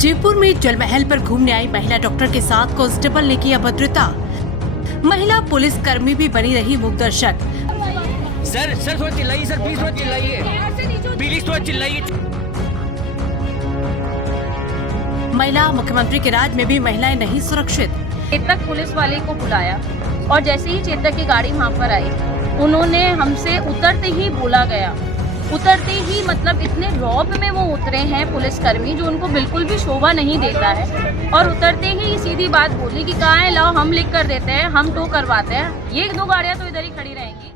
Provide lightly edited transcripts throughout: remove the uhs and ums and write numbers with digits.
जयपुर में जलमहल पर घूमने आई महिला डॉक्टर के साथ कांस्टेबल ने की अभद्रता। महिला पुलिस कर्मी भी बनी रही मूकदर्शक। सर थोड़ा चिल्लाइए सर, प्लीज थोड़ा चिल्लाइए, प्लीज थोड़ा चिल्लाइए। महिला मुख्यमंत्री के राज में भी महिलाएं नहीं सुरक्षित। चेतक पुलिस वाले को बुलाया और जैसे ही चेतक की गाड़ी वहाँ पर आई, उन्होंने हमसे उतरते ही बोला गया, उतरते ही मतलब इतने रौब में वो उतरे हैं पुलिसकर्मी, जो उनको बिल्कुल भी शोभा नहीं देता है। और उतरते ही सीधी बात बोली कि कहाँ है, लाओ हम लिख कर देते हैं, हम टो करवाते हैं, ये 2 गाड़ियाँ तो इधर ही खड़ी रहेंगी।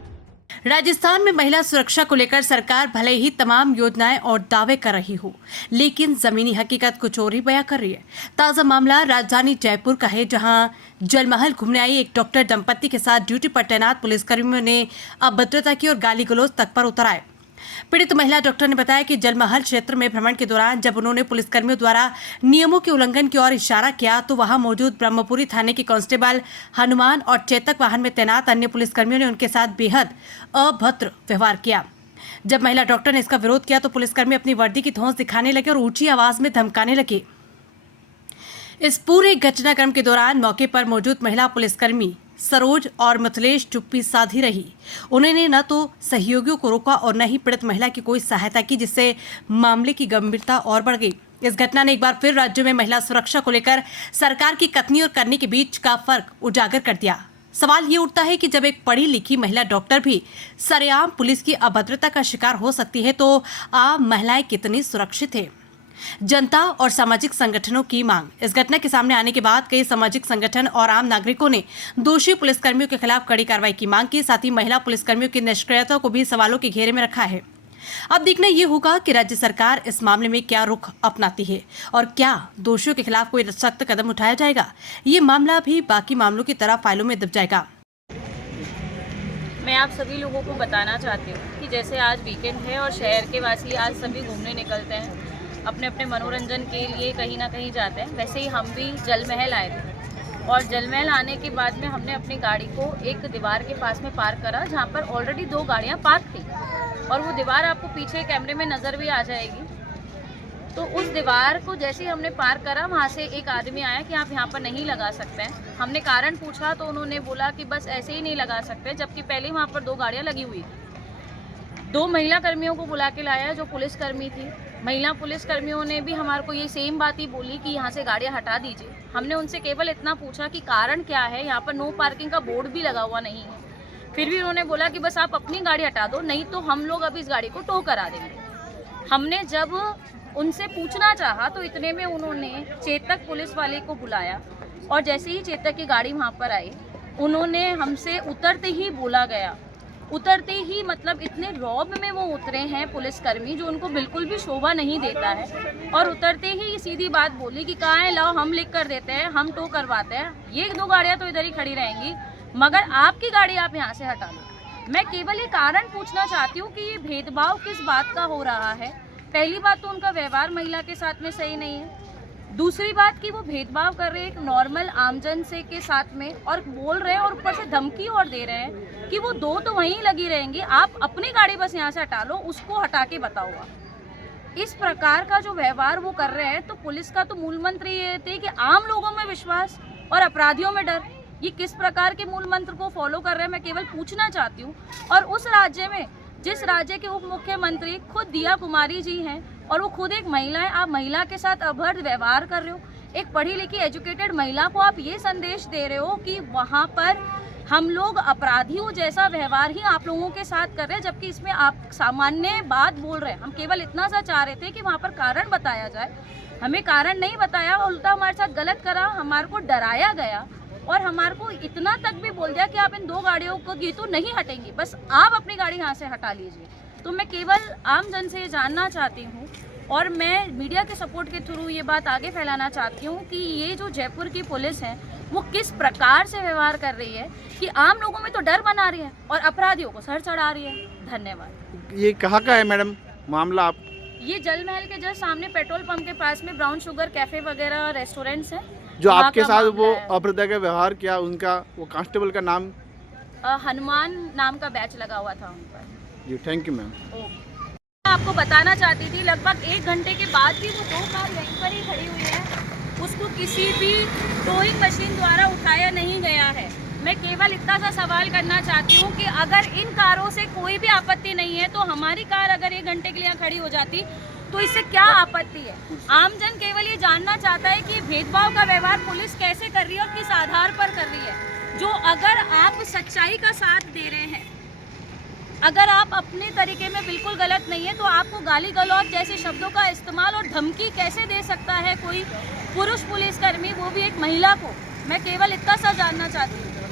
राजस्थान में महिला सुरक्षा को लेकर सरकार भले ही तमाम योजनाएं और दावे कर रही हो, लेकिन जमीनी हकीकत कुछ और ही बयां कर रही है। ताजा मामला राजधानी जयपुर का है, जहां जलमहल घूमने आई एक डॉक्टर दंपत्ति के साथ ड्यूटी पर तैनात पुलिसकर्मियों ने अभद्रता की और गाली गलौज तक पर उतर आए। पीड़ित महिला डॉक्टर ने बताया कि जलमहल क्षेत्र में भ्रमण के दौरान जब उन्होंने पुलिसकर्मियों द्वारा नियमों के उल्लंघन की ओर इशारा किया, तो वहां मौजूद ब्रह्मपुरी थाने के कांस्टेबल हनुमान और चेतक वाहन में तैनात अन्य पुलिसकर्मियों ने उनके साथ बेहद अभद्र व्यवहार किया। जब महिला डॉक्टर ने इसका विरोध किया तो पुलिसकर्मी अपनी वर्दी की धौंस दिखाने लगे और ऊंची आवाज में धमकाने लगे। इस पूरे घटनाक्रम के दौरान मौके पर मौजूद महिला पुलिसकर्मी सरोज और मिथिलेश चुप्पी साधी रही। उन्होंने न तो सहयोगियों को रोका और न ही पीड़ित महिला की कोई सहायता की, जिससे मामले की गंभीरता और बढ़ गई। इस घटना ने एक बार फिर राज्य में महिला सुरक्षा को लेकर सरकार की कथनी और करनी के बीच का फर्क उजागर कर दिया। सवाल ये उठता है कि जब एक पढ़ी लिखी महिला डॉक्टर भी सरेआम पुलिस की अभद्रता का शिकार हो सकती है, तो आम महिलाएं कितनी सुरक्षित है। जनता और सामाजिक संगठनों की मांग। इस घटना के सामने आने के बाद कई सामाजिक संगठन और आम नागरिकों ने दोषी पुलिसकर्मियों के खिलाफ कड़ी कार्रवाई की मांग की। साथ ही महिला पुलिसकर्मियों की निष्क्रियता को भी सवालों के घेरे में रखा है। अब देखना ये होगा कि राज्य सरकार इस मामले में क्या रुख अपनाती है और क्या दोषियों के खिलाफ कोई सख्त कदम उठाया जाएगा। ये मामला भी बाकी मामलों की तरह फाइलों में दब जाएगा। मैं आप सभी लोगों को बताना चाहती हूँ कि जैसे आज वीकेंड है और शहर के वासी आज सभी घूमने निकलते हैं, अपने अपने मनोरंजन के लिए कहीं ना कहीं जाते हैं। वैसे ही हम भी जलमहल आए थे और जलमहल आने के बाद में हमने अपनी गाड़ी को एक दीवार के पास में पार्क करा, जहाँ पर ऑलरेडी 2 गाड़ियाँ पार्क थी और वो दीवार आपको पीछे कैमरे में नज़र भी आ जाएगी। तो उस दीवार को जैसे ही हमने पार्क करा, वहाँ से एक आदमी आया कि आप यहाँ पर नहीं लगा सकते हैं। हमने कारण पूछा तो उन्होंने बोला कि बस ऐसे ही नहीं लगा सकते, जबकि पहले वहाँ पर 2 गाड़ियाँ लगी हुई थी। 2 महिला कर्मियों को बुला के लाया जो पुलिसकर्मी थी। महिला पुलिसकर्मियों ने भी हमारे को ये सेम बात ही बोली कि यहाँ से गाड़ियाँ हटा दीजिए। हमने उनसे केवल इतना पूछा कि कारण क्या है, यहाँ पर नो पार्किंग का बोर्ड भी लगा हुआ नहीं है। फिर भी उन्होंने बोला कि बस आप अपनी गाड़ी हटा दो, नहीं तो हम लोग अब इस गाड़ी को टो करा देंगे। हमने जब उनसे पूछना चाहा तो इतने में उन्होंने चेतक पुलिस वाले को बुलाया और जैसे ही चेतक की गाड़ी वहाँ पर आई, उन्होंने हमसे उतरते ही बोला गया, उतरते ही मतलब इतने रौब में वो उतरे हैं पुलिसकर्मी, जो उनको बिल्कुल भी शोभा नहीं देता है। और उतरते ही सीधी बात बोली कि कहाँ है, लाओ हम लिख कर देते हैं, हम टो करवाते हैं, ये 2 गाड़ियाँ तो इधर ही खड़ी रहेंगी, मगर आपकी गाड़ी आप यहाँ से हटा लो। मैं केवल ये कारण पूछना चाहती हूँ कि ये भेदभाव किस बात का हो रहा है। पहली बात तो उनका व्यवहार महिला के साथ में सही नहीं है। दूसरी बात कि वो भेदभाव कर रहे हैं एक नॉर्मल आमजन से के साथ में और बोल रहे हैं और ऊपर से धमकी और दे रहे हैं कि वो 2 तो वहीं लगी रहेंगी, आप अपनी गाड़ी बस यहाँ से हटा लो, उसको हटा के बताओ। इस प्रकार का जो व्यवहार वो कर रहे हैं, तो पुलिस का तो मूल मंत्र ये थे कि आम लोगों में विश्वास और अपराधियों में डर। ये किस प्रकार के मूल मंत्र को फॉलो कर रहे हैं, मैं केवल पूछना चाहती हूँ। और उस राज्य में जिस राज्य के उप मुख्यमंत्री खुद दिया कुमारी जी हैं और वो खुद एक महिला है, आप महिला के साथ अभद्र व्यवहार कर रहे हो। एक पढ़ी लिखी एजुकेटेड महिला को आप ये संदेश दे रहे हो कि वहाँ पर हम लोग अपराधियों जैसा व्यवहार ही आप लोगों के साथ कर रहे हैं, जबकि इसमें आप सामान्य बात बोल रहे हैं। हम केवल इतना सा चाह रहे थे कि वहाँ पर कारण बताया जाए, हमें कारण नहीं बताया, उल्टा हमारे साथ गलत करा, हमारे को डराया गया और हमारे को इतना तक भी बोल दिया कि आप इन 2 गाड़ियों को ये तो नहीं हटेंगी, बस आप अपनी गाड़ी यहाँ से हटा लीजिए। तो मैं केवल आम जन से ये जानना चाहती हूँ और मैं मीडिया के सपोर्ट के थ्रू ये बात आगे फैलाना चाहती हूँ कि ये जो जयपुर की पुलिस है वो किस प्रकार से व्यवहार कर रही है कि आम लोगों में तो डर बना रही है और अपराधियों को सर चढ़ा रही है। धन्यवाद। ये कहाँ का है मैडम मामला? आप ये जलमहल के जस्ट सामने पेट्रोल पंप के पास में ब्राउन शुगर कैफे वगैरह रेस्टोरेंट्स हैं। जो आपके साथ वो अभद्र का व्यवहार किया, उनका वो कांस्टेबल का नाम? हनुमान नाम का बैच लगा हुआ था उन पर। जी थैंक यू मैम। आपको बताना चाहती थी, लगभग 1 घंटे के बाद भी वो 2 कार यहीं पर ही खड़ी हुई है। किसी भी टोइंग मशीन द्वारा उठाया नहीं गया है। मैं केवल इतना सा सवाल करना चाहती हूँ कि अगर इन कारों से कोई भी आपत्ति नहीं है तो हमारी कार अगर 1 घंटे के लिए यहाँ खड़ी हो जाती तो इससे क्या आपत्ति है? आमजन केवल ये जानना चाहता है कि भेदभाव का व्यवहार पुलिस कैसे कर रही है और किस आधार पर कर रही है। जो अगर आप सच्चाई का साथ दे रहे हैं, अगर आप अपने तरीके में बिल्कुल गलत नहीं है तो आपको गाली गलौज जैसे शब्दों का इस्तेमाल और धमकी कैसे दे सकता है कोई पुरुष पुलिसकर्मी, वो भी एक महिला को? मैं केवल इतना सा जानना चाहती हूँ।